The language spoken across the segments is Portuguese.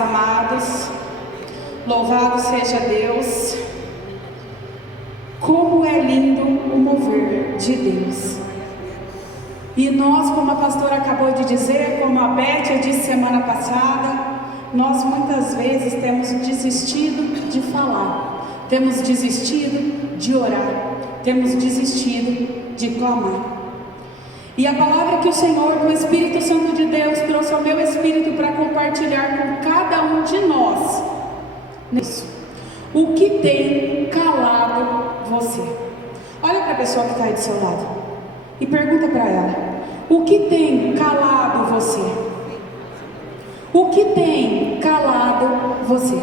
paz, amados. Louvado seja Deus. Como é lindo o mover de Deus. E nós, como a pastora acabou de dizer, como a Bétia disse semana passada, nós muitas vezes temos desistido de falar, temos desistido de orar, temos desistido de clamar. E a palavra que o Senhor, com o Espírito Santo de Deus, trouxe ao meu espírito para compartilhar com cada um de nós, o que tem calado você. Olha para a pessoa que está aí do seu lado e pergunta para ela: o que tem calado você? O que tem calado você?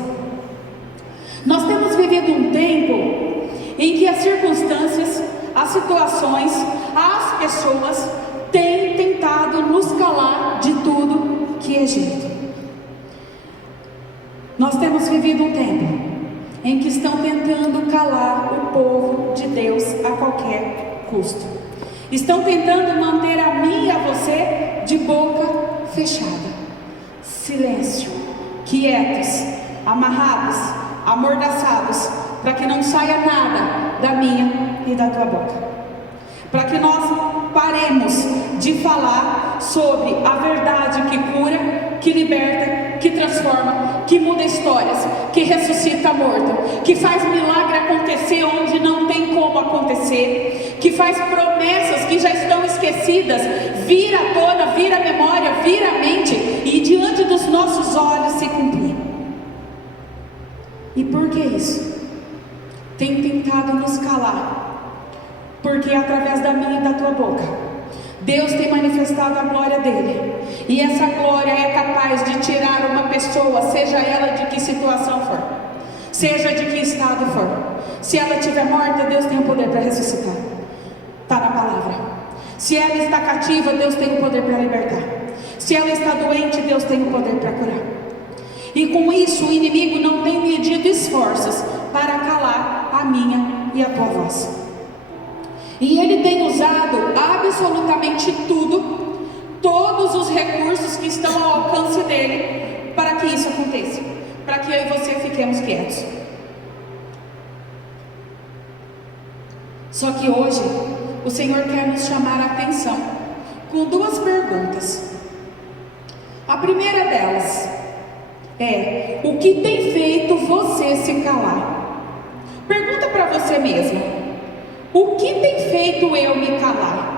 Nós temos vivido um tempo em que as circunstâncias, as situações, as pessoas têm tentado nos calar de tudo que é jeito. Nós temos vivido um tempo em que estão tentando calar o povo de Deus a qualquer custo. Estão tentando manter a mim e a você de boca fechada, silêncio, quietos, amarrados, amordaçados, para que não saia nada da minha e da tua boca, para que nós paremos de falar sobre a verdade que cura, que liberta, que transforma, que muda histórias, que ressuscita morto, que faz milagre acontecer onde não tem como acontecer, que faz promessas que já estão esquecidas vir à tona, vir à memória, vir à mente e diante dos nossos olhos se cumprir. E por que isso? Tem tentado nos calar, porque através da minha e da tua boca Deus tem manifestado a glória dele, e essa glória é capaz de tirar uma pessoa, seja ela de que situação for, seja de que estado for. Se ela estiver morta, Deus tem o poder para ressuscitar, está na palavra. Se ela está cativa, Deus tem o poder para libertar. Se ela está doente, Deus tem o poder para curar. E com isso o inimigo não tem medido esforços para calar a minha e a tua voz. E ele tem usado absolutamente tudo, todos os recursos que estão ao alcance dele, para que isso aconteça, para que eu e você fiquemos quietos. Só que hoje o Senhor quer nos chamar a atenção com duas perguntas. A primeira delas é: o que tem feito você se calar? Pergunta para você mesmo: o que tem feito eu me calar?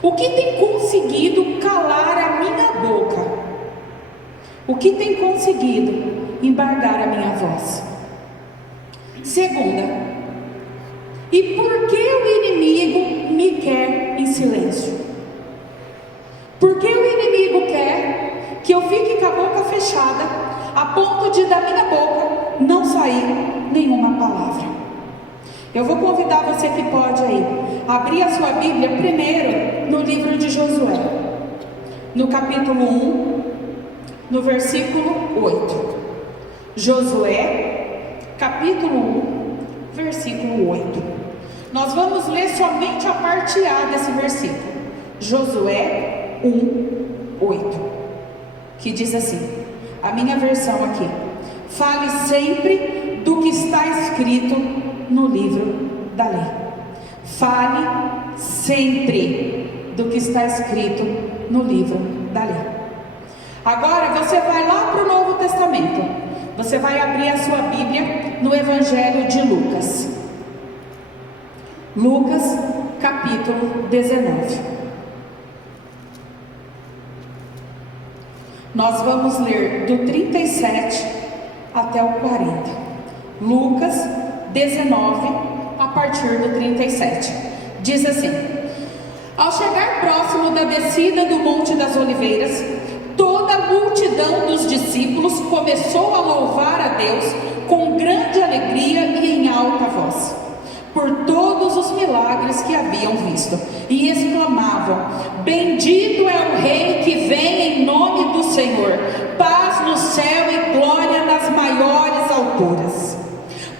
O que tem conseguido calar a minha boca? O que tem conseguido embargar a minha voz? Segunda: e por que o inimigo me quer em silêncio? Por que o inimigo quer que eu fique com a boca fechada, a ponto de da minha boca não sair nenhuma palavra? Eu vou convidar você que pode aí abrir a sua Bíblia primeiro no livro de Josué, no capítulo 1, no versículo 8. Josué, capítulo 1, versículo 8. Nós vamos ler somente a parte A desse versículo. Josué 1, 8, que diz assim, a minha versão aqui: fale sempre do que está escrito no livro da lei. Fale sempre do que está escrito no livro da lei. Agora você vai lá para o Novo Testamento. Você vai abrir a sua Bíblia no Evangelho de Lucas. Lucas, capítulo 19. Nós vamos ler do 37 até o 40. Lucas 19, a partir do 37. Diz assim: ao chegar próximo da descida do Monte das Oliveiras, toda a multidão dos discípulos começou a louvar a Deus com grande alegria e em alta voz, por todos os milagres que haviam visto, e exclamavam: bendito é o Rei que vem em nome do Senhor, paz no céu e glória nas maiores alturas.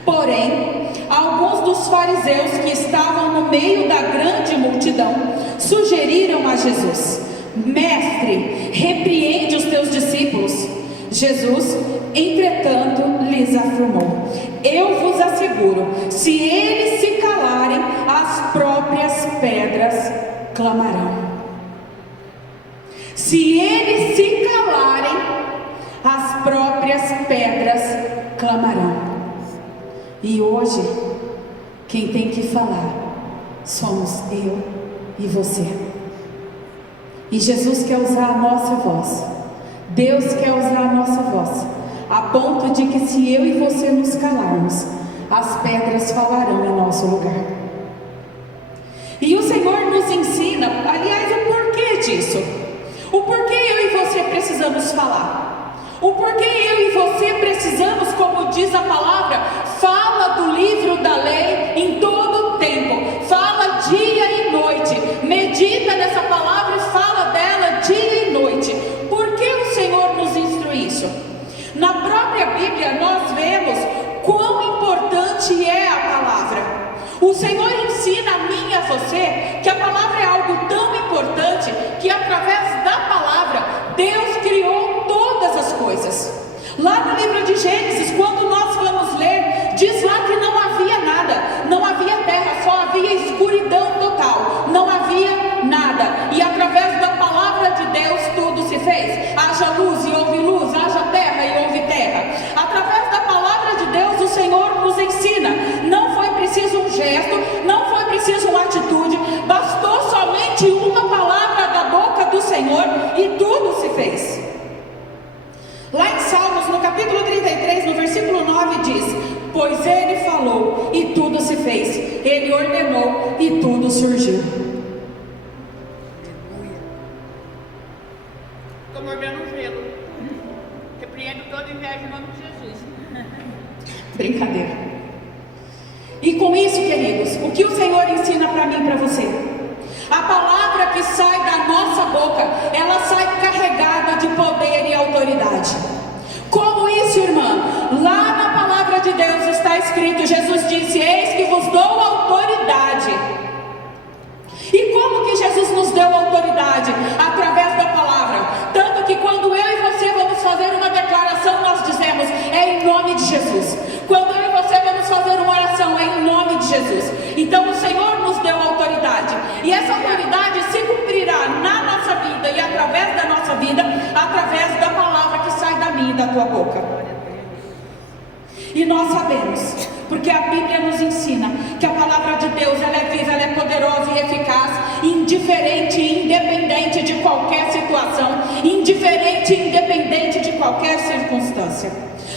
Porém, alguns dos fariseus que estavam no meio da grande multidão sugeriram a Jesus: mestre, repreende os teus discípulos. Jesus, entretanto, lhes afirmou: eu vos asseguro, se eles se calarem, as próprias pedras clamarão. Se eles se calarem, as próprias pedras clamarão. E hoje, quem tem que falar somos eu e você. E Jesus quer usar a nossa voz. Deus quer usar a nossa voz, a ponto de que se eu e você nos calarmos, as pedras falarão em nosso lugar. E o Senhor nos ensina, aliás, o porquê disso. O porquê eu e você precisamos falar. O porquê eu e você precisamos, como diz a palavra, fala do livro da lei em todo o tempo. Fala dia e noite. Medita nessa palavra e fala dela dia e noite. Por que o Senhor nos instrui isso? Na própria Bíblia nós vemos quão importante é a palavra. O Senhor ensina a mim e a você que a palavra é algo tão importante que através da palavra Deus criou todas as coisas. Lá no livro de Gênesis, quando nós vamos ler, diz lá que não havia nada, não havia terra, só havia escuridão total, não havia nada. E através da palavra de Deus tudo se fez. Haja luz e houve luz, haja terra e houve terra. Através da palavra de Deus o Senhor nos ensina. Não foi preciso um gesto, não foi preciso uma atitude, bastou somente uma palavra da boca do Senhor e tudo se fez. Lá em Salmos, no capítulo 33, no versículo 9 diz: pois ele falou e tudo se fez, ele ordenou e tudo surgiu. Estou mordendo um gelo. Repreendo toda inveja em nome de Jesus. Brincadeira. E com isso, queridos, o que o Senhor ensina para mim e para você? A palavra que sai da nossa boca, ela sai carregada de poder e autoridade. Como isso, irmã? Lá na palavra de Deus está escrito, Jesus disse: eis que vos dou autoridade. E como que Jesus nos deu autoridade? Através da palavra. Tanto que quando eu e você vamos fazer uma declaração, nós dizemos: é em nome de Jesus. Quando eu e você vamos fazer uma oração, é em nome de Jesus. Então o Senhor nos deu autoridade. E essa autoridade se cumprirá na nossa vida e através da nossa vida, através da palavra que sai da minha e da tua boca. E nós sabemos, porque a Bíblia nos ensina que a palavra de Deus, ela é viva, ela é poderosa e eficaz, indiferente e independente de qualquer situação, indiferente e independente de qualquer circunstância.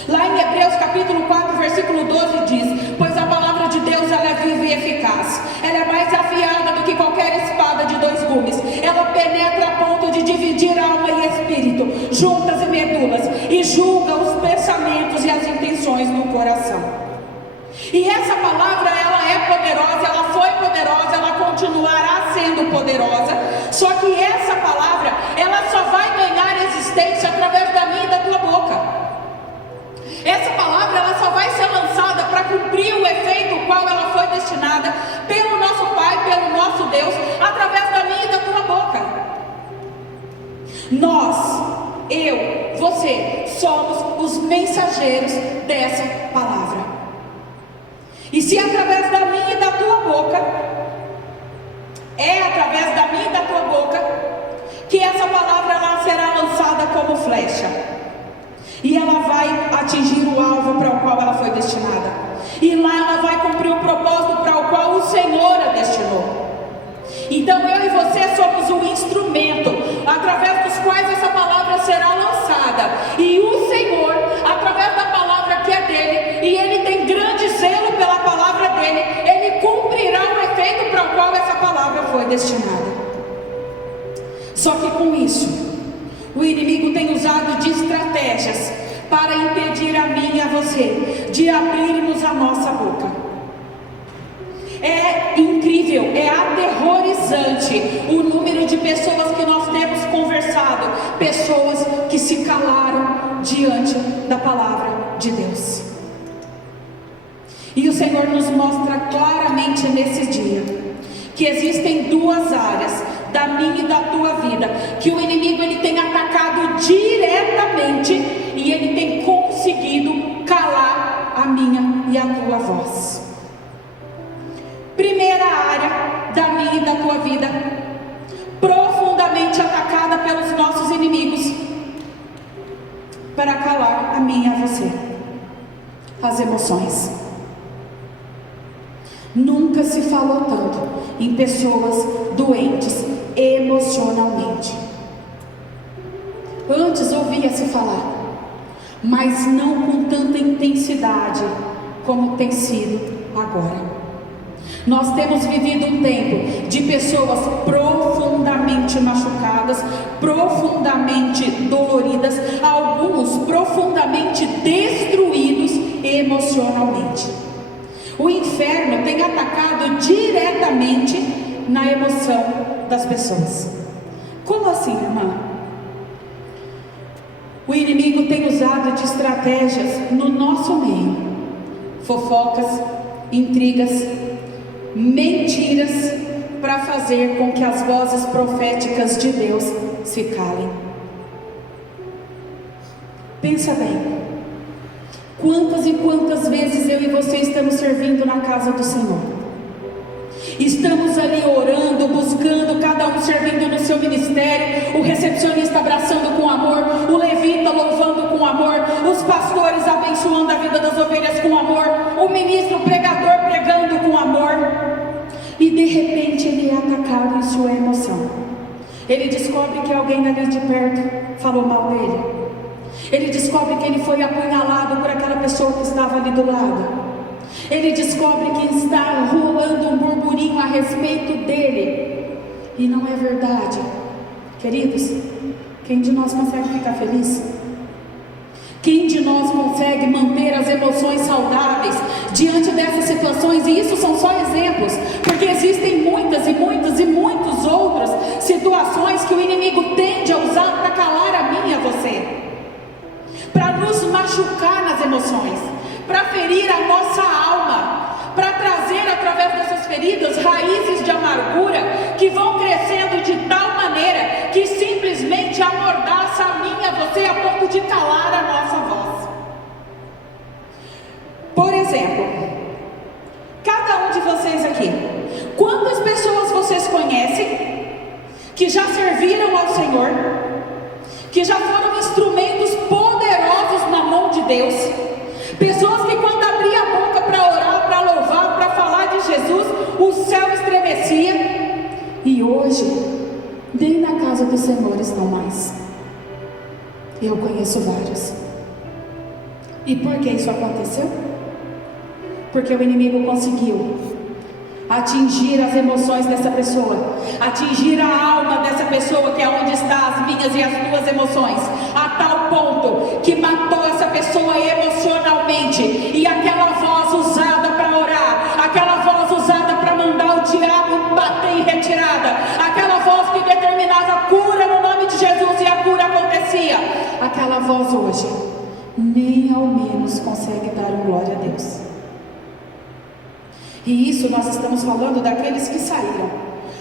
Lá em Hebreus capítulo 4, versículo 12 diz: pois a palavra de Deus, ela é viva e eficaz, ela é mais afiada do que qualquer espada de dois gumes, ela penetra a ponto de dividir alma e espírito, juntas e medulas, e julga os pensamentos e as intenções no coração. E essa palavra, ela é poderosa, ela foi poderosa, ela continuará sendo poderosa. Só que essa palavra, ela só vai ganhar existência através da minha e da tua boca. Essa palavra, ela só vai ser lançada para cumprir o efeito ao qual ela foi destinada pelo nosso Pai, pelo nosso Deus, através da minha e da tua boca. Nós, eu, você, somos os mensageiros dessa palavra. E se através da minha e da tua boca, é através da minha e da tua boca que essa palavra ela será lançada como flecha, e ela vai atingir o alvo para o qual ela foi destinada, e lá ela vai cumprir o propósito para o qual o Senhor a destinou. Então eu e você somos o instrumento através dos quais essa palavra será lançada, e o Senhor, através da palavra que é dele, e ele tem grande zelo pela palavra dele, ele cumprirá o efeito para o qual essa palavra foi destinada. Só que com isso, o inimigo tem usado de estratégias para impedir a mim e a você de abrirmos a nossa boca. É incrível, é aterrorizante o número de pessoas que nós temos conversado, pessoas que se calaram diante da palavra de Deus. E o Senhor nos mostra claramente nesse dia que existem duas áreas da minha e da tua vida, que o inimigo ele tem atacado diretamente e ele tem conseguido calar a minha e a tua voz. Primeira área da minha e da tua vida, profundamente atacada pelos nossos inimigos, para calar a minha e a você: as emoções. Nunca se falou tanto em pessoas doentes emocionalmente. Antes ouvia-se falar, mas não com tanta intensidade como tem sido agora. Nós temos vivido um tempo de pessoas profundamente machucadas, profundamente doloridas, alguns profundamente destruídos emocionalmente. O inferno tem atacado diretamente na emoção das pessoas. Como assim, irmã? O inimigo tem usado de estratégias no nosso meio: fofocas, intrigas, mentiras, para fazer com que as vozes proféticas de Deus se calem. Pensa bem, quantas e quantas vezes eu e você estamos servindo na casa do Senhor, estamos ali orando, buscando, cada um servindo no seu ministério, o recepcionista abraçando com amor, o levita louvando com amor, os pastores abençoando a vida das ovelhas com amor, o ministro, o pregador pregando com amor, e de repente ele é atacado em sua emoção. Ele descobre que alguém ali de perto falou mal dele, ele descobre que ele foi apunhalado por aquela pessoa que estava ali do lado, ele descobre que está rolando um burburinho a respeito dele, e não é verdade. Queridos, quem de nós consegue ficar feliz? Quem de nós consegue manter as emoções saudáveis diante dessas situações? E isso são só exemplos, porque existem muitas e muitas e muitas outras situações que o inimigo tende a usar para calar a mim e a você, para nos machucar nas emoções, para ferir a nossa alma, para trazer através dessas feridas raízes de amargura que vão crescendo de tal maneira que simplesmente amordaça a mim e a você a ponto de calar a nossa voz. Por exemplo, cada um de vocês aqui, quantas pessoas vocês conhecem que já serviram ao Senhor, que já foram instrumentos poderosos na mão de Deus, pessoas que quando abria a boca para orar, para louvar, para falar de Jesus, o céu estremecia, e hoje nem na casa do Senhor estão mais? Eu conheço vários. E por que isso aconteceu? Porque o inimigo conseguiu atingir as emoções dessa pessoa, atingir a alma dessa pessoa, que é onde estão as minhas e as tuas emoções, a tal ponto que matou essa pessoa emocionalmente, e aquela voz usada para orar, aquela voz usada para mandar o diabo bater em retirada, aquela voz que determinava cura no nome de Jesus e a cura acontecia, aquela voz hoje nem ao menos consegue dar um glória a Deus. E isso nós estamos falando daqueles que saíram,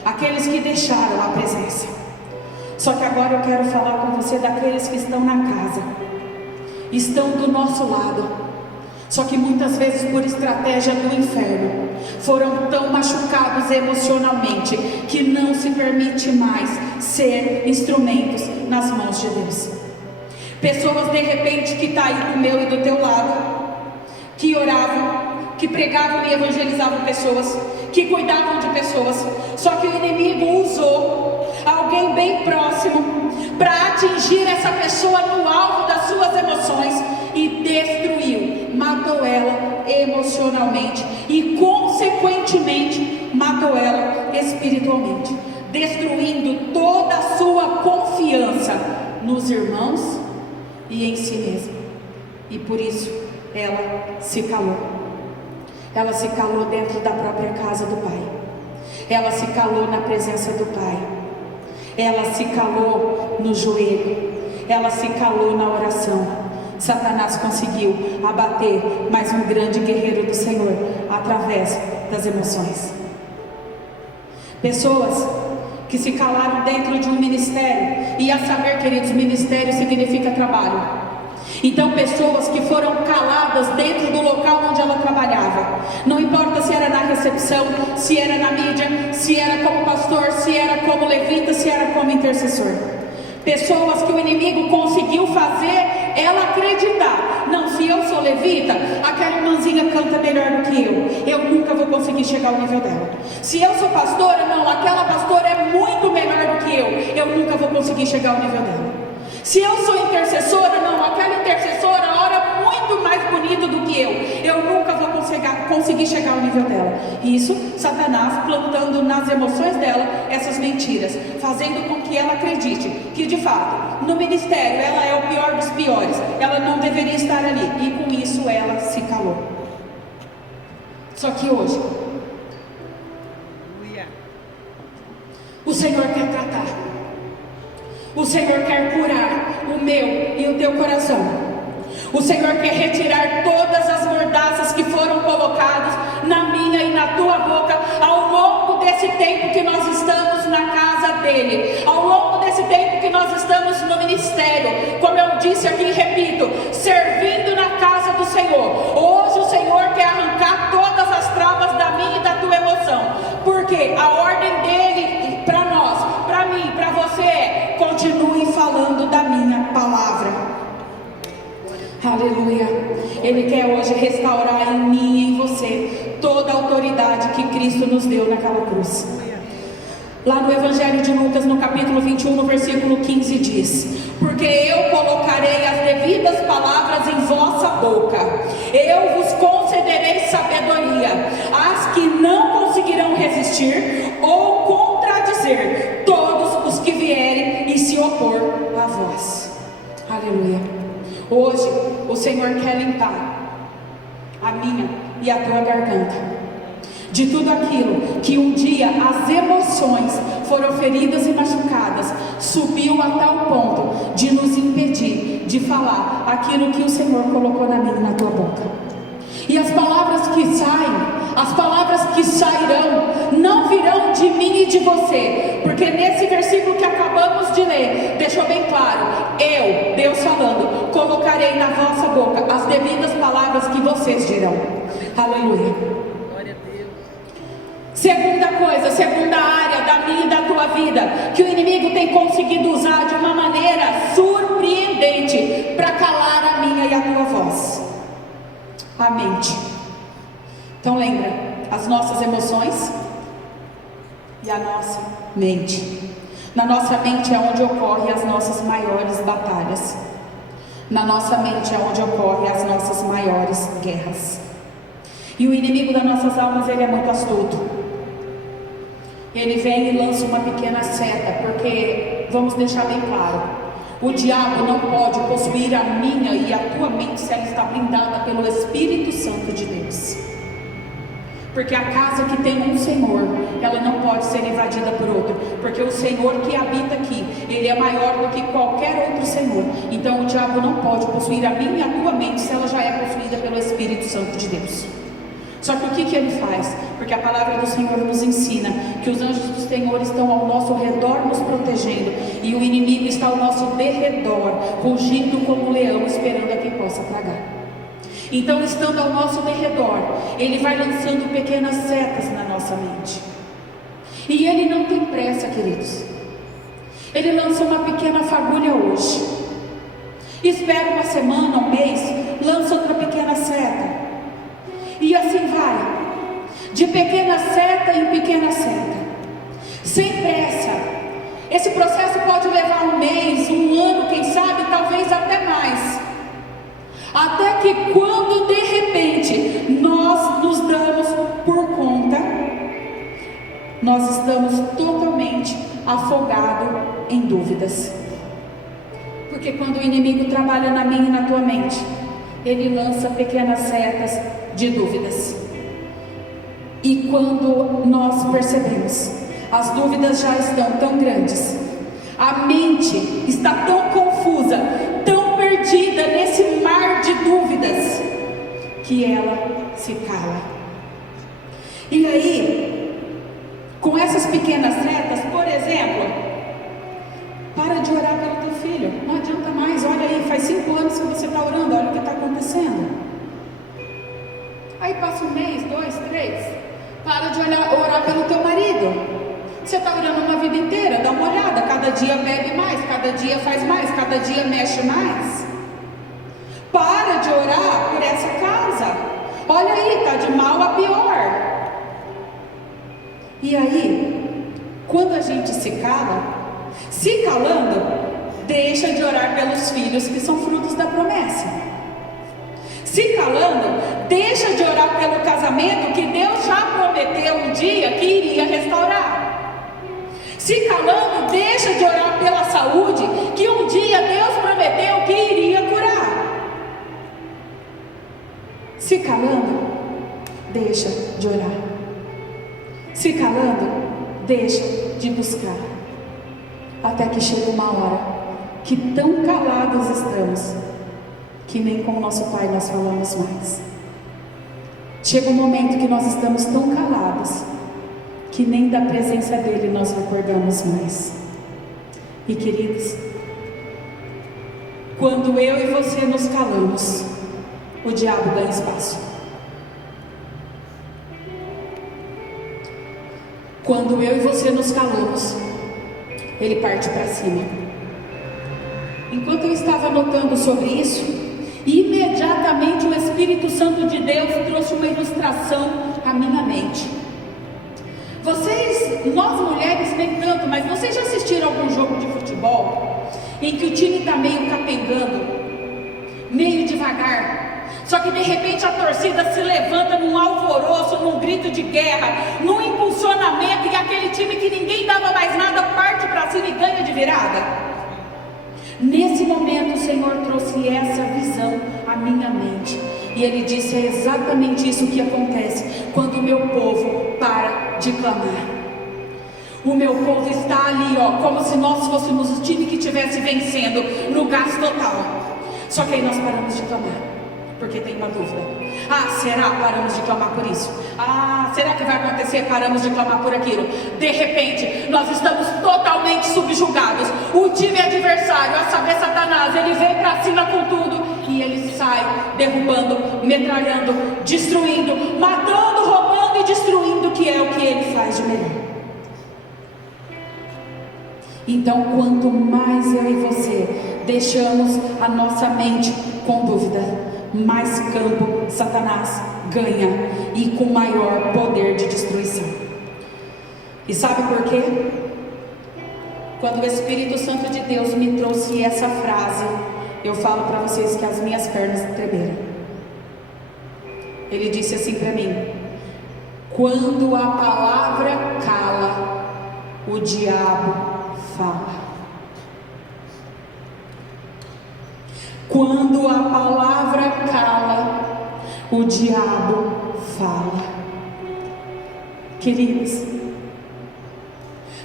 aqueles que deixaram a presença. Só que agora eu quero falar com você daqueles que estão na casa, estão do nosso lado, só que muitas vezes por estratégia do inferno, foram tão machucados emocionalmente, que não se permite mais ser instrumentos nas mãos de Deus. Pessoas de repente que está aí do meu e do teu lado, que oravam, que pregavam e evangelizavam pessoas, que cuidavam de pessoas, só que o inimigo usou alguém bem próximo para atingir essa pessoa no alvo das suas emoções e destruiu, matou ela emocionalmente e consequentemente matou ela espiritualmente, destruindo toda a sua confiança nos irmãos e em si mesma. E por isso ela se calou. Ela se calou dentro da própria casa do Pai. Ela se calou na presença do Pai. Ela se calou no joelho. Ela se calou na oração. Satanás conseguiu abater mais um grande guerreiro do Senhor através das emoções. Pessoas que se calaram dentro de um ministério. E a saber, queridos, ministério significa trabalho. Então, pessoas que foram caladas dentro do local onde ela trabalhava, não importa se era na recepção, se era na mídia, se era como pastor, se era como levita, se era como intercessor. Pessoas que o inimigo conseguiu fazer ela acreditar: não, se eu sou levita, aquela irmãzinha canta melhor do que eu nunca vou conseguir chegar ao nível dela. Se eu sou pastora, não, aquela pastora é muito melhor do que eu nunca vou conseguir chegar ao nível dela. Se eu sou intercessora, não, aquela intercessora ora muito mais bonito do que eu nunca vou conseguir chegar ao nível dela. Isso, Satanás plantando nas emoções dela essas mentiras, fazendo com que ela acredite que de fato, no ministério, ela é o pior dos piores, ela não deveria estar ali, e com isso ela se calou. Só que hoje, o Senhor quer tratar, o Senhor quer curar o meu e o teu coração. O Senhor quer retirar todas as mordaças que foram colocadas na minha e na tua boca ao longo desse tempo que nós estamos na casa dele, ao longo desse tempo que nós estamos no ministério, como eu disse aqui e repito, servindo na casa do Senhor. Hoje o Senhor quer arrancar todas as travas da minha e da tua emoção, porque a ordem dele para nós, para mim, para você é: continue falando da minha palavra. Aleluia. Ele quer hoje restaurar em mim e em você toda a autoridade que Cristo nos deu naquela cruz. Lá no Evangelho de Lucas, no capítulo 21, no versículo 15 diz: porque eu colocarei as devidas palavras em vossa boca, eu vos concederei sabedoria, as que não conseguirão resistir ou contradizer todos os que vierem e se opor a vós. Aleluia. Hoje o Senhor quer limpar a minha e a tua garganta de tudo aquilo que um dia as emoções foram feridas e machucadas, subiu a tal ponto de nos impedir de falar aquilo que o Senhor colocou na minha e na tua boca. E as palavras que saem, as palavras que sairão, não virão de mim e de você, porque nesse versículo que acabamos de ler, deixou bem claro: eu, Deus falando, colocarei na vossa boca as devidas palavras que vocês dirão. Aleluia. Glória a Deus. Segunda coisa, segunda área da minha e da tua vida, que o inimigo tem conseguido usar de uma maneira surpreendente para calar a minha e a tua voz: a mente. Então lembra, as nossas emoções e a nossa mente. Na nossa mente é onde ocorrem as nossas maiores batalhas. Na nossa mente é onde ocorrem as nossas maiores guerras. E o inimigo das nossas almas, ele é muito astuto. Ele vem e lança uma pequena seta, porque, vamos deixar bem claro, o diabo não pode possuir a minha e a tua mente se ela está blindada pelo Espírito Santo de Deus. Porque a casa que tem um Senhor, ela não pode ser invadida por outro, porque o Senhor que habita aqui, ele é maior do que qualquer outro Senhor. Então o diabo não pode possuir a minha e a tua mente se ela já é possuída pelo Espírito Santo de Deus. Só que o que ele faz? Porque a palavra do Senhor nos ensina que os anjos do Senhor estão ao nosso redor nos protegendo, e o inimigo está ao nosso derredor, rugindo como um leão, esperando a quem possa tragar. Então, estando ao nosso derredor, ele vai lançando pequenas setas na nossa mente. E ele não tem pressa, queridos. Ele lança uma pequena fagulha hoje, espera uma semana, um mês, lança outra pequena seta, e assim vai, de pequena seta em pequena seta, sem pressa. Esse processo pode levar um mês, um ano, quem sabe, talvez até mais. Até que quando de repente nós nos damos por conta, nós estamos totalmente afogados em dúvidas. Porque quando o inimigo trabalha na minha e na tua mente, ele lança pequenas setas de dúvidas. E quando nós percebemos, as dúvidas já estão tão grandes, a mente está tão confusa, tão perdida nesse mar de dúvidas, que ela se cala. E aí, com essa essas pequenas setas, por exemplo, para de orar pelo teu filho, não adianta mais, olha aí, faz 5 anos que você está orando, olha o que está acontecendo. Aí passa 1 mês, 2, 3, para de orar pelo teu marido. Você está orando uma vida inteira, dá uma olhada, cada dia bebe mais, cada dia faz mais, cada dia mexe mais. Para de orar por essa causa. Olha aí, está de mal a pior. E aí, quando a gente se cala, se calando, deixa de orar pelos filhos que são frutos da promessa. Se calando, deixa de orar pelo casamento que Deus já prometeu um dia que iria restaurar. Se calando, deixa de orar pela saúde que um dia Deus prometeu que iria curar. Se calando, deixa de orar. Se calando, deixa de buscar. Até que chega uma hora que tão calados estamos que nem com o nosso Pai nós falamos mais. Chega um momento que nós estamos tão calados que nem da presença dele nós recordamos mais. E queridos, quando eu e você nos calamos, o diabo ganha espaço. Quando eu e você nos calamos, ele parte para cima. Enquanto eu estava anotando sobre isso, imediatamente o Espírito Santo de Deus trouxe uma ilustração à minha mente. Nós mulheres nem tanto, mas vocês já assistiram algum jogo de futebol em que o time está meio capengando, meio devagar, só que de repente a torcida se levanta num alvoroço, num grito de guerra, num impulsionamento, e aquele time que ninguém dava mais nada parte para cima e ganha de virada? Nesse momento o Senhor trouxe essa visão à minha mente, e Ele disse: é exatamente isso que acontece quando o meu povo para de clamar. O meu povo está ali, como se nós fôssemos o time que estivesse vencendo no gás total. Só que aí nós paramos de clamar, porque tem uma dúvida. Será? Paramos de clamar por isso. Será que vai acontecer? Paramos de clamar por aquilo. De repente, nós estamos totalmente subjugados. O time adversário, a saber, Satanás, ele vem para cima com tudo e ele sai derrubando, metralhando, destruindo, matando, roubando e destruindo, que é o que ele faz de melhor. Então, quanto mais eu e você deixamos a nossa mente com dúvida, mais campo Satanás ganha, e com maior poder de destruição. E sabe por quê? Quando o Espírito Santo de Deus me trouxe essa frase, eu falo para vocês que as minhas pernas tremeram. Ele disse assim para mim: quando a palavra cala, o diabo fala. Quando a palavra cala, o diabo fala. Queridos,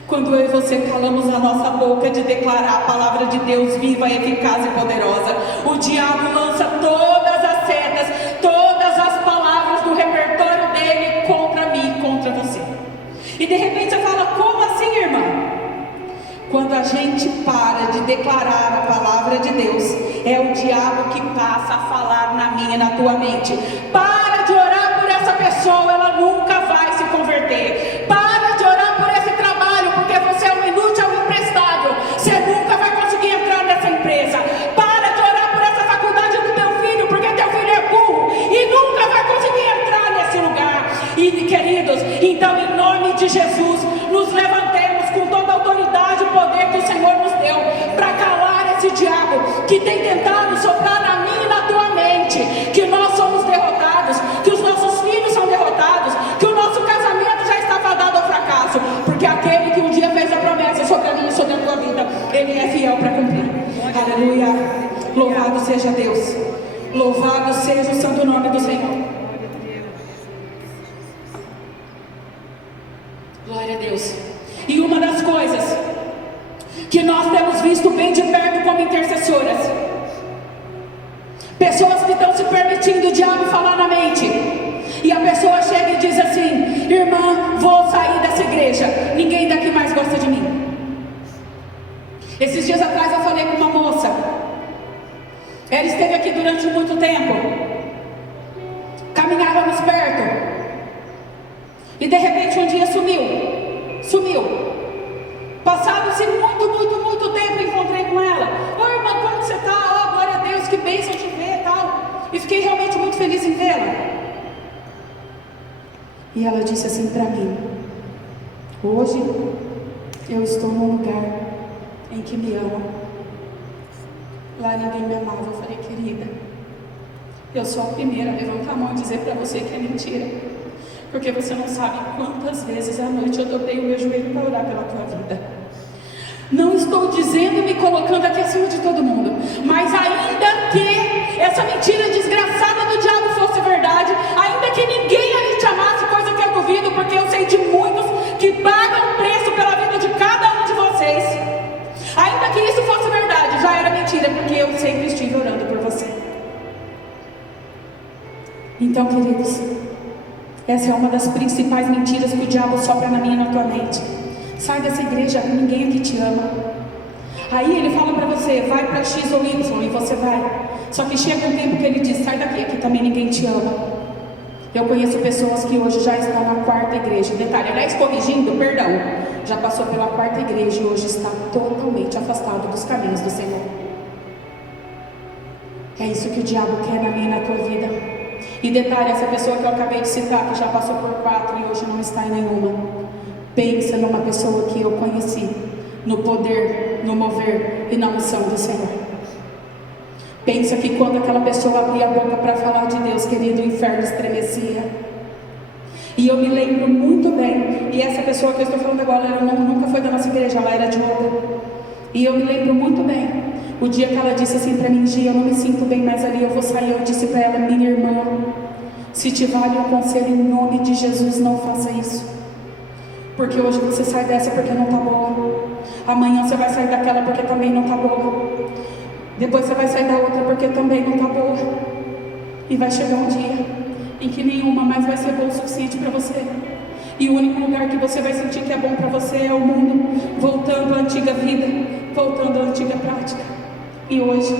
quando eu e você calamos a nossa boca de declarar a palavra de Deus viva, eficaz e poderosa, o diabo lança todas as setas, todas as palavras do repertório dele contra mim e contra você. E de repente você fala: como assim, irmã? Quando a gente para de declarar a palavra de Deus, é o diabo que passa a falar na minha e na tua mente: para de orar por essa pessoa, ela nunca vai se converter. Para de orar por esse trabalho, porque você é um inútil, um imprestável, você nunca vai conseguir entrar nessa empresa. Para de orar por essa faculdade do teu filho, porque teu filho é burro e nunca vai conseguir entrar nesse lugar. E queridos, então em nome de Jesus, nos levantemos com toda a autoridade e poder que o Senhor nos deu para calar esse diabo que tem tentado soprar na minha e na tua mente que nós somos derrotados, que os nossos filhos são derrotados, que o nosso casamento já está fadado ao fracasso, porque aquele que um dia fez a promessa sobre a minha e sobre a tua vida, ele é fiel para cumprir. Aleluia. Louvado seja Deus, louvado seja o santo nome do Senhor. Glória a Deus. E uma das coisas que nós temos visto bem de perto como intercessoras, pessoas que estão se permitindo o diabo falar na mente, e a pessoa chega e diz assim: irmã, vou sair dessa igreja, ninguém daqui mais gosta de mim. Esses dias atrás eu falei com uma moça, ela esteve aqui durante muito tempo, caminhávamos perto, e de repente um dia sumiu. Passado-se muito tempo, encontrei com ela. Oi, irmã, como você está? Oh, glória a Deus, que bênção te ver e tal. E fiquei realmente muito feliz em vê-la. E ela disse assim para mim: hoje eu estou num lugar em que me amam. Lá ninguém me amava. Eu falei: querida, eu sou a primeira a levantar a mão e dizer para você que é mentira, porque você não sabe quantas vezes à noite eu dobrei o meu joelho para orar pela tua vida. Não estou dizendo, me colocando aqui acima de todo mundo, mas ainda que essa mentira desgraçada do diabo fosse verdade, ainda que ninguém ali te amasse, coisa que eu duvido, porque eu sei de muitos que pagam preço pela vida de cada um de vocês, ainda que isso fosse verdade, já era mentira, porque eu sempre estive orando por você. Então, queridos, essa é uma das principais mentiras que o diabo sopra na minha e na tua mente. Sai dessa igreja, ninguém aqui te ama. Aí ele fala para você, vai para X ou Y, e você vai. Só que chega um tempo que ele diz, sai daqui, aqui também ninguém te ama. Eu conheço pessoas que hoje já estão na 4ª igreja. Detalhe, aliás, corrigindo, perdão, já passou pela 4ª igreja e hoje está totalmente afastado dos caminhos do Senhor. É isso que o diabo quer na minha e na tua vida. E detalhe, essa pessoa que eu acabei de citar, que já passou por 4 e hoje não está em nenhuma, pensa numa pessoa que eu conheci, no poder, no mover e na unção do Senhor. Pensa que quando aquela pessoa abria a boca para falar de Deus, querido, o inferno estremecia. E eu me lembro muito bem, e essa pessoa que eu estou falando agora, ela nunca foi da nossa igreja, ela era de outra. E eu me lembro muito bem, o dia que ela disse assim para mim, Gia, eu não me sinto bem mais ali, eu vou sair. Eu disse para ela, minha irmã, se te vale um conselho, em nome de Jesus, não faça isso. Porque hoje você sai dessa porque não está boa. Amanhã você vai sair daquela porque também não está boa. Depois você vai sair da outra porque também não está boa. E vai chegar um dia em que nenhuma mais vai ser boa o suficiente para você. E o único lugar que você vai sentir que é bom para você é o mundo, voltando à antiga vida, voltando à antiga prática. E hoje,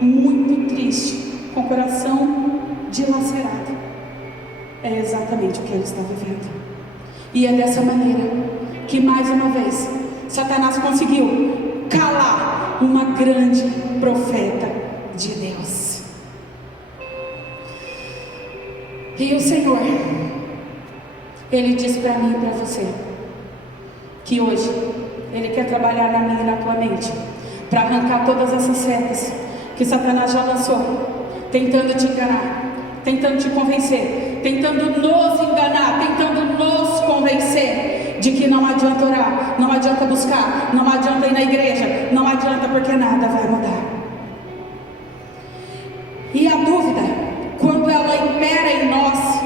muito triste, com o coração dilacerado, é exatamente o que ele está vivendo. E é dessa maneira que, mais uma vez, Satanás conseguiu calar uma grande profeta de Deus. E o Senhor, Ele diz para mim e para você, que hoje Ele quer trabalhar na minha e na tua mente, para arrancar todas essas setas que Satanás já lançou, tentando te enganar, tentando te convencer, tentando nos enganar, tentando nos convencer de que não adianta orar, não adianta buscar, não adianta ir na igreja, não adianta porque nada vai mudar. E a dúvida, quando ela impera em nós,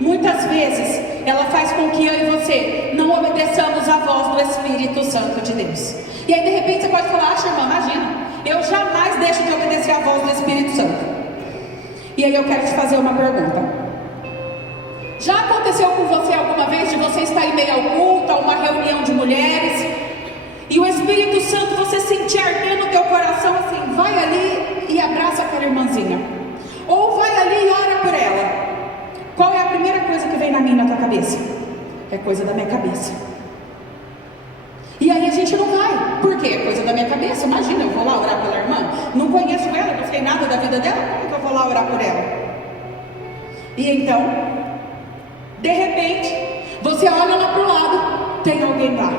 muitas vezes ela faz com que eu e você não obedeçamos a voz do Espírito Santo de Deus. E aí de repente você pode falar, irmã, imagina, eu jamais deixo de obedecer a voz do Espírito Santo. E aí eu quero te fazer uma pergunta. Já aconteceu com você alguma vez de você estar em meio ao culto, a uma reunião de mulheres, e o Espírito Santo, você sentir arder no teu coração assim, vai ali e abraça aquela irmãzinha, ou vai ali e ora por ela? Qual é a primeira coisa que vem na minha e na tua cabeça? É coisa da minha cabeça. E aí a gente não vai. Por quê? É coisa da minha cabeça. Imagina, eu vou lá orar pela irmã, não conheço ela, não sei nada da vida dela, como que eu vou lá orar por ela? E então, de repente, você olha lá para o lado, tem alguém lá.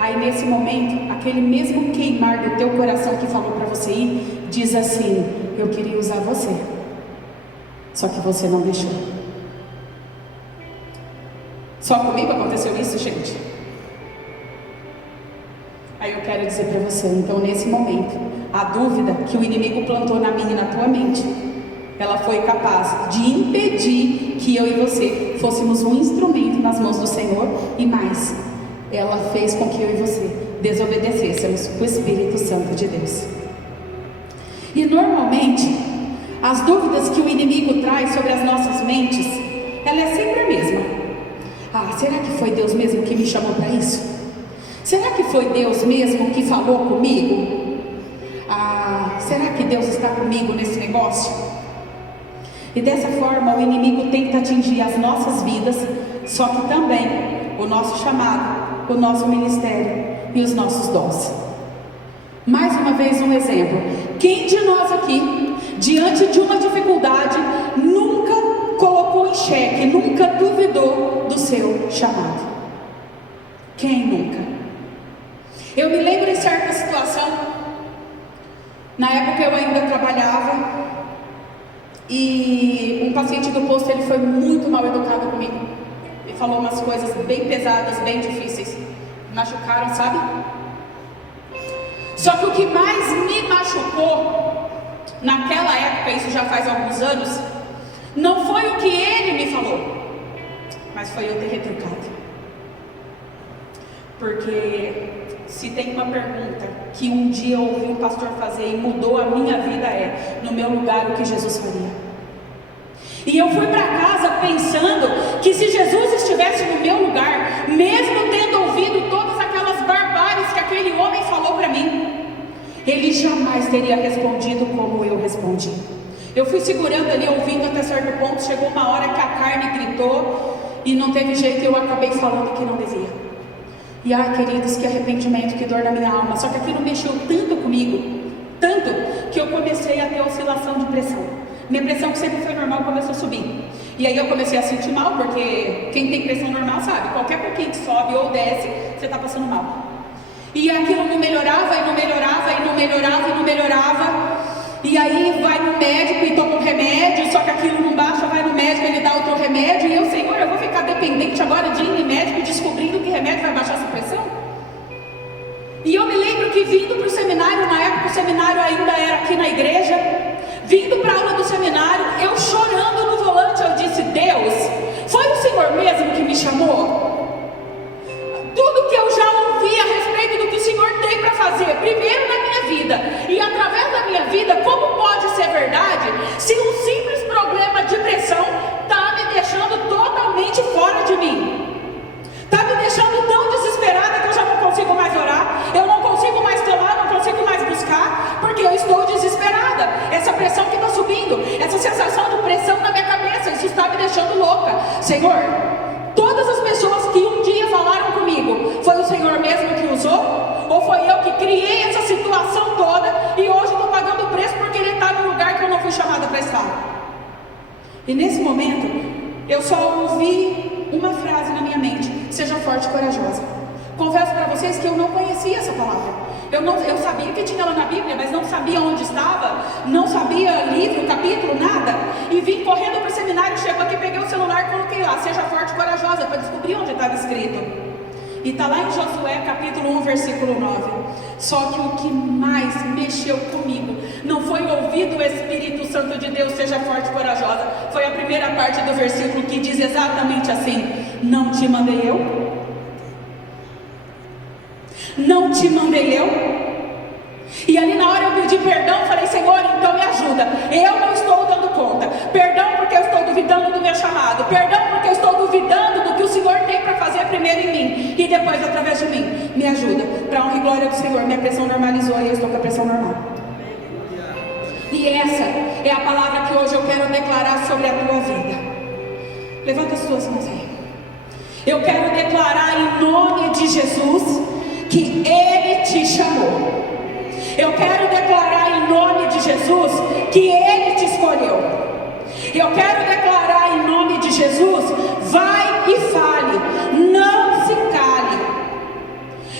Aí nesse momento, aquele mesmo queimar do teu coração que falou para você ir, diz assim, eu queria usar você, só que você não deixou. Só comigo aconteceu isso, gente? Aí eu quero dizer para você, então nesse momento, a dúvida que o inimigo plantou na minha e na tua mente, ela foi capaz de impedir que eu e você fôssemos um instrumento nas mãos do Senhor, e mais, ela fez com que eu e você desobedecêssemos o Espírito Santo de Deus. E normalmente, as dúvidas que o inimigo traz sobre as nossas mentes, ela é sempre a mesma. Ah, será que foi Deus mesmo que me chamou para isso? Será que foi Deus mesmo que falou comigo? Ah, será que Deus está comigo nesse negócio? E dessa forma o inimigo tenta atingir as nossas vidas, só que também o nosso chamado, o nosso ministério e os nossos dons. Mais uma vez um exemplo. Quem de nós aqui, diante de uma dificuldade, nunca colocou em xeque, nunca duvidou do seu chamado? Quem nunca? Eu me lembro em certa situação, na época eu ainda trabalhava, e um paciente do posto, ele foi muito mal educado comigo. Ele falou umas coisas bem pesadas, bem difíceis, machucaram, sabe? Só que o que mais me machucou naquela época, isso já faz alguns anos, não foi o que ele me falou, mas foi eu ter retrucado. Porque se tem uma pergunta que um dia eu ouvi um pastor fazer e mudou a minha vida, é: no meu lugar, o que Jesus faria? E eu fui para casa pensando que se Jesus estivesse no meu lugar, mesmo tendo ouvido todas aquelas barbáries que aquele homem falou para mim, ele jamais teria respondido como eu respondi. Eu fui segurando ali, ouvindo até certo ponto. Chegou uma hora que a carne gritou e não teve jeito, eu acabei falando que não devia. E ai, queridos, que arrependimento, que dor na minha alma. Só que aquilo mexeu tanto comigo, tanto, que eu comecei a ter oscilação de pressão. Minha pressão, que sempre foi normal, começou a subir. E aí eu comecei a sentir mal, porque quem tem pressão normal sabe, qualquer pouquinho que sobe ou desce, você está passando mal. E aquilo não melhorava, e não melhorava, e não melhorava, e não melhorava. E aí vai no médico e toma um remédio, só que aquilo não baixa, vai no médico, ele dá outro remédio, e eu, Senhor, eu vou ficar dependente agora de ir no médico descobrindo que remédio vai baixar essa pressão? E eu me lembro que vindo para o seminário, na época o seminário ainda era aqui na igreja, vindo para a aula do seminário, eu chorando no volante, eu disse: Deus, foi o Senhor mesmo que me chamou? Tudo que eu já ouvi a respeito do que o Senhor tem para fazer, primeiro na minha vida e através da minha vida, como pode ser verdade se um simples problema de pressão está me deixando totalmente fora de mim? Está me deixando tão desesperada que eu já não consigo mais orar, eu não consigo mais clamar, não consigo mais buscar, porque eu estou desesperada. Essa pressão que está subindo, essa sensação de pressão na minha cabeça, isso está me deixando louca. Senhor, todas as pessoas que um dia falaram comigo, foi o Senhor mesmo que usou? Ou foi eu que criei essa situação toda e hoje estou pagando o preço porque Ele está no lugar que eu não fui chamada para estar? E nesse momento, eu só ouvi uma frase na minha mente: seja forte e corajosa. Confesso para vocês que eu não conhecia essa palavra. Eu sabia que tinha ela na Bíblia, mas não sabia onde estava, não sabia livro, capítulo, nada. E vim correndo para o seminário, chegou aqui, peguei o celular e coloquei lá: seja forte e corajosa, para descobrir onde estava escrito. E está lá em Josué capítulo 1, versículo 9. Só que o que mais mexeu comigo não foi ouvir do Espírito Santo de Deus: seja forte e corajosa. Foi a primeira parte do versículo que diz exatamente assim: não te mandei eu? Não te mandei eu? E ali na hora eu pedi perdão, falei: Senhor, então me ajuda, eu não estou dando conta. Perdão porque eu estou duvidando do meu chamado. Perdão porque eu estou duvidando do que o Senhor tem para fazer primeiro em mim e depois através de mim. Me ajuda, para a honra e glória do Senhor. Minha pressão normalizou e eu estou com a pressão normal. E essa é a palavra que hoje eu quero declarar sobre a tua vida. Levanta as tuas mãos aí. Eu quero declarar em nome de Jesus que Ele te chamou. Eu quero declarar em nome de Jesus que Ele te escolheu. Eu quero declarar em nome de Jesus: vai e fale, não se cale.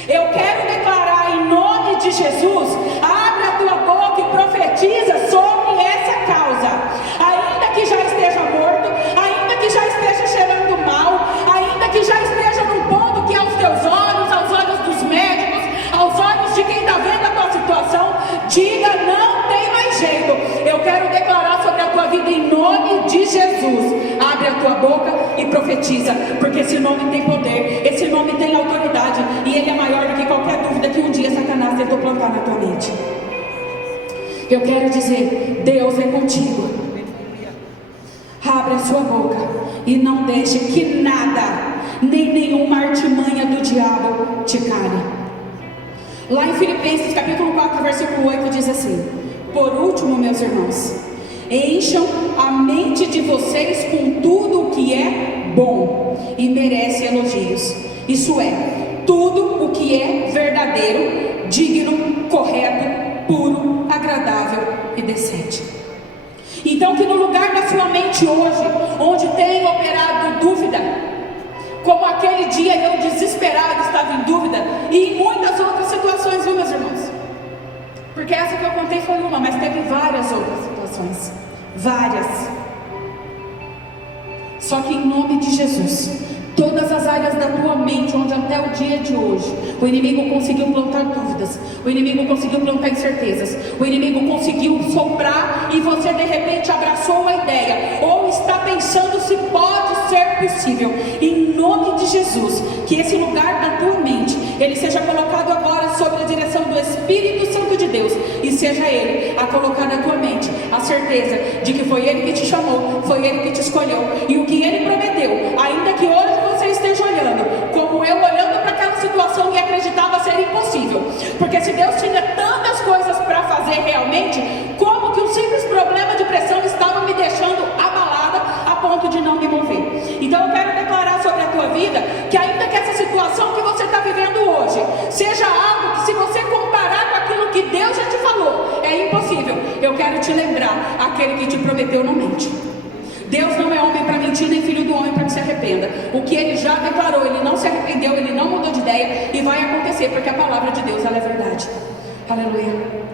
Eu quero declarar em nome de Jesus: abre a tua boca e profetiza sobre essa causa. Ainda que já esteja morto, ainda que já esteja cheirando mal, ainda que já esteja num ponto que aos teus olhos, aos olhos dos médicos, aos olhos de quem está vendo a tua situação, diga: não tem mais jeito. Eu quero declarar sobre a tua vida em nome de Jesus. Abre a tua boca e profetiza, porque esse nome tem poder, esse nome tem autoridade, e ele é maior do que qualquer dúvida que um dia Satanás tentou plantar na tua mente. Eu quero dizer: Deus é contigo. Abre a sua boca e não deixe que nada, nem nenhuma artimanha do diabo te cale. Lá em Filipenses capítulo 4, versículo 8 diz assim: por último, meus irmãos, encham a mente de vocês com tudo o que é bom e merece elogios. Isso é, tudo o que é verdadeiro, digno, correto, puro, agradável e decente. Então, que no lugar da sua mente hoje, onde tem operado dúvida, como aquele dia eu desesperado estava em dúvida, e em muitas outras situações, viu, meus irmãos? Porque essa que eu contei foi uma, mas teve várias outras situações. Várias. Só que em nome de Jesus, todas as áreas da tua mente, onde até o dia de hoje o inimigo conseguiu plantar dúvidas, o inimigo conseguiu plantar incertezas, o inimigo conseguiu soprar, e você de repente abraçou a ideia, ou está pensando se pode ser possível. Em nome de Jesus, que esse lugar da tua mente, ele seja colocado agora sob a direção do Espírito Santo de Deus, e seja ele a colocar na tua mente a certeza de que foi ele que te chamou, foi ele que te escolheu, e o que ele prometeu, ainda que hoje você esteja olhando, como eu olhando para aquela situação e acreditava ser impossível, porque se Deus tinha tantas coisas para fazer realmente, como que um simples problema de pressão estava me deixando abalada a ponto de não me mover? Então eu quero declarar sobre a tua vida, que ainda que essa situação que você está vivendo hoje, seja algo que, se você comparar com aquilo que Deus já te falou, é impossível, eu quero te lembrar, aquele que te prometeu não mente. Deus não é homem para mentir, nem filho do homem para que se arrependa. O que ele já declarou, ele não se arrependeu, ele não mudou de ideia, e vai acontecer, porque a palavra de Deus, ela é verdade. Aleluia.